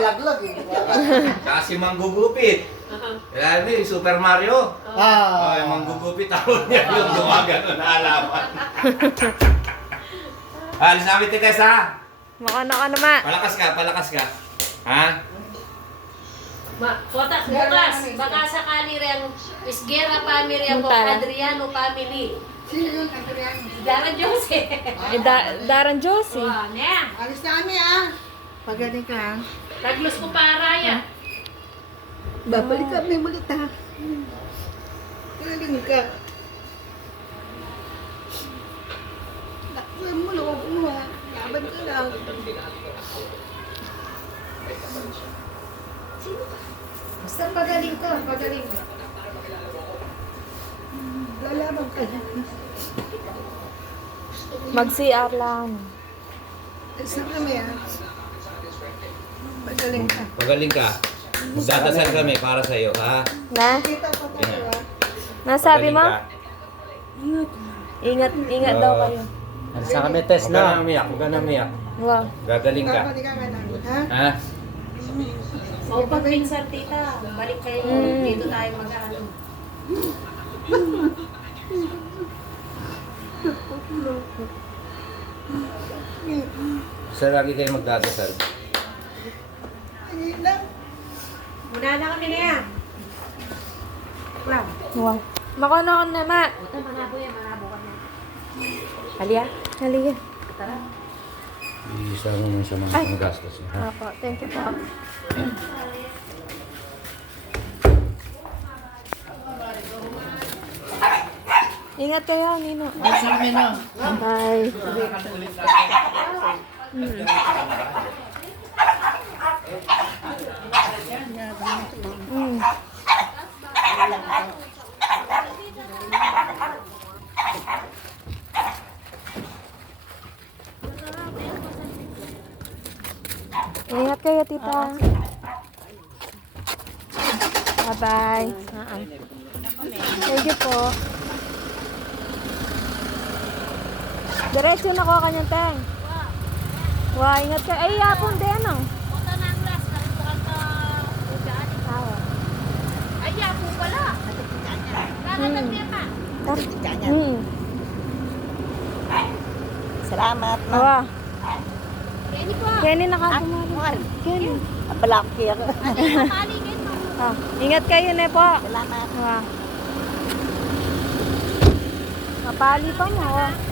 malaglag eh. Kasi manggugupit. Kaya yung Super Mario. Ay, manggugupit ako niya yung gumagano na alaman. Alis namin, Tessa. Makano ka naman. Palakas ka. Ha? Bukas, baka sakali rin Isguera family ako, Muntala. Adriano family. Sino yun? Adriano? Dara Jose. Daran Josie. Alis na kami ah. Pagaling ka. Taglos ko pa Raya. Babalik kami ulit ha. Pagaling ka. Laksan mo, loob mo ha. Laban ka lang. Basta pagaling ka, pagaling ka. Lalaban ka lang. Mag-CR lang. Saan kami ah? Pagaling ka. Magaling ka. Magdadasal kami para sa iyo, ha? Na? Kita pa tayo ah. Nasabi mo? Magaling ka. Ingat daw kayo. Sa kami test Huwag ka na. na umiyak, huwag ka na umiyak. Wow. Gagaling ka. Babalik ka namin ha? Ha? O pag minsan tita, balik kayo dito tayo mag-ano. Sa lagi kayo magdadasal. Ayun lang. Muna na kami niya. Wow. Makano ka naman. Manabo ka na. Halika. Halika. Isa mo sa mga gastos niya, ha? Apo, thank you po. Ingat kayo, Nino. Sa amin na. Bye. Mm. Ingat kayo, tita. Bye-bye. Thank you po. Diretso na ko kanyang teng. Wah, ingat kayo. Ay, yapon din, oh. Punta na ang last, nalimutan ka ugaan. Tawa. Ay, yapo pala. Kakagat niya pa. Salamat. Awa. Ready po. Kenny, nakakumali. Kenny. Apalaki ako. Paligid mo. Ah, ingat kayo, ne po. Salamat. Awa. Mapali pa mo, oh.